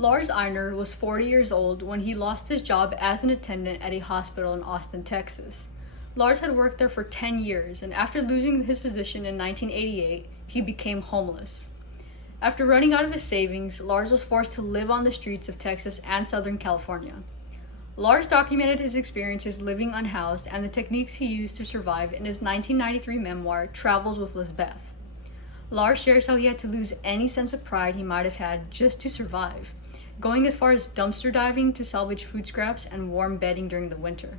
Lars Einer was 40 years old when he lost his job as an attendant at a hospital in Austin, Texas. Lars had worked there for 10 years, and after losing his position in 1988, he became homeless. After running out of his savings, Lars was forced to live on the streets of Texas and Southern California. Lars documented his experiences living unhoused and the techniques he used to survive in his 1993 memoir, Travels with Lisbeth. Lars shares how he had to lose any sense of pride he might have had just to survive, going as far as dumpster diving to salvage food scraps and warm bedding during the winter.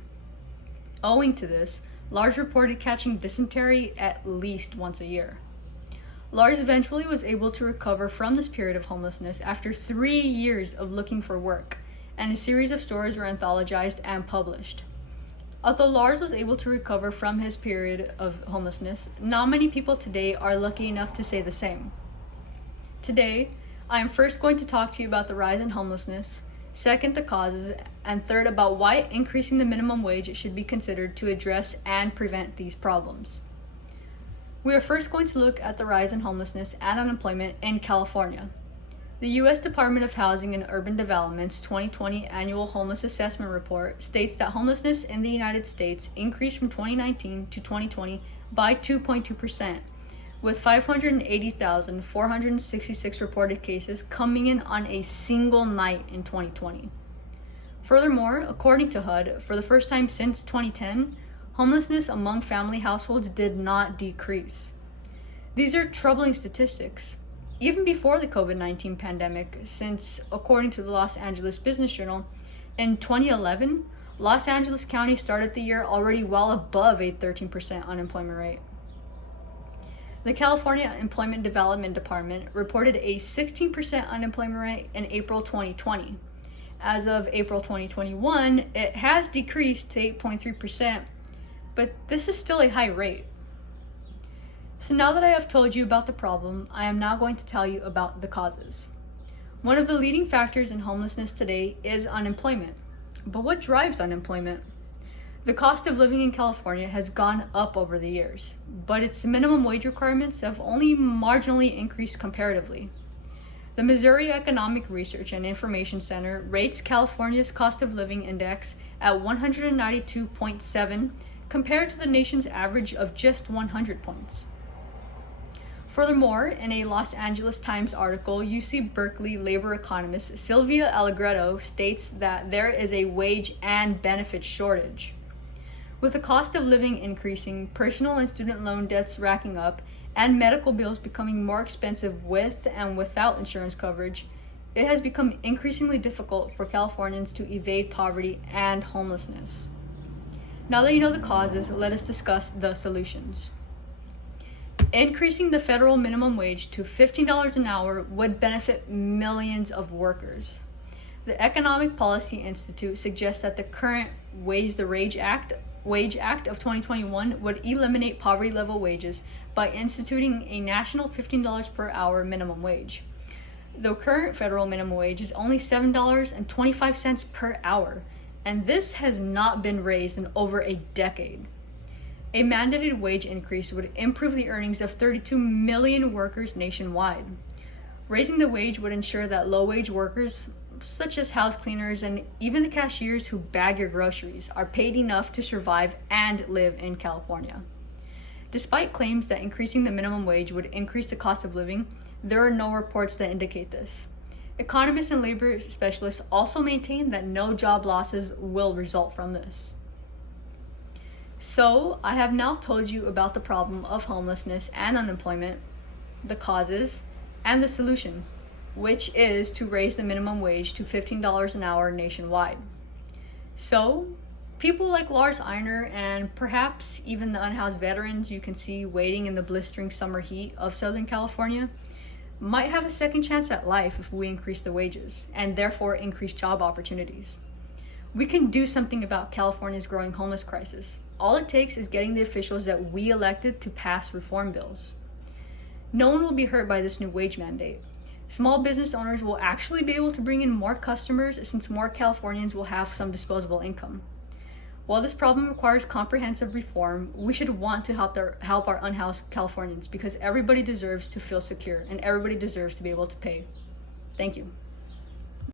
Owing to this, Lars reported catching dysentery at least once a year. Lars eventually was able to recover from this period of homelessness after 3 years of looking for work, and a series of stories were anthologized and published. Although Lars was able to recover from his period of homelessness, not many people today are lucky enough to say the same. Today, I am first going to talk to you about the rise in homelessness, second, the causes, and third, about why increasing the minimum wage should be considered to address and prevent these problems. We are first going to look at the rise in homelessness and unemployment in California. The U.S. Department of Housing and Urban Development's 2020 Annual Homeless Assessment Report states that homelessness in the United States increased from 2019 to 2020 by 2.2%, with 580,466 reported cases coming in on a single night in 2020. Furthermore, according to HUD, for the first time since 2010, homelessness among family households did not decrease. These are troubling statistics. Even before the COVID-19 pandemic, since according to the Los Angeles Business Journal, in 2011, Los Angeles County started the year already well above a 13% unemployment rate. The California Employment Development Department reported a 16% unemployment rate in April 2020. As of April 2021, it has decreased to 8.3%, but this is still a high rate. So now that I have told you about the problem, I am now going to tell you about the causes. One of the leading factors in homelessness today is unemployment. But what drives unemployment? The cost of living in California has gone up over the years, but its minimum wage requirements have only marginally increased comparatively. The Missouri Economic Research and Information Center rates California's cost of living index at 192.7 compared to the nation's average of just 100 points. Furthermore, in a Los Angeles Times article, UC Berkeley labor economist Sylvia Allegretto states that there is a wage and benefit shortage. With the cost of living increasing, personal and student loan debts racking up, and medical bills becoming more expensive with and without insurance coverage, it has become increasingly difficult for Californians to evade poverty and homelessness. Now that you know the causes, let us discuss the solutions. Increasing the federal minimum wage to $15 an hour would benefit millions of workers. The Economic Policy Institute suggests that the current Wage Act of 2021 would eliminate poverty-level wages by instituting a national $15 per hour minimum wage. The current federal minimum wage is only $7.25 per hour, and this has not been raised in over a decade. A mandated wage increase would improve the earnings of 32 million workers nationwide. Raising the wage would ensure that low-wage workers, such as house cleaners and even the cashiers who bag your groceries, are paid enough to survive and live in California. Despite claims that increasing the minimum wage would increase the cost of living, there are no reports that indicate this. Economists and labor specialists also maintain that no job losses will result from this. So, I have now told you about the problem of homelessness and unemployment, the causes, and the solution, which is to raise the minimum wage to $15 an hour nationwide. So, people like Lars Einer and perhaps even the unhoused veterans you can see waiting in the blistering summer heat of Southern California might have a second chance at life if we increase the wages and therefore increase job opportunities. We can do something about California's growing homeless crisis. All it takes is getting the officials that we elected to pass reform bills. No one will be hurt by this new wage mandate. Small business owners will actually be able to bring in more customers since more Californians will have some disposable income. While this problem requires comprehensive reform, we should want to help our unhoused Californians because everybody deserves to feel secure and everybody deserves to be able to pay. Thank you.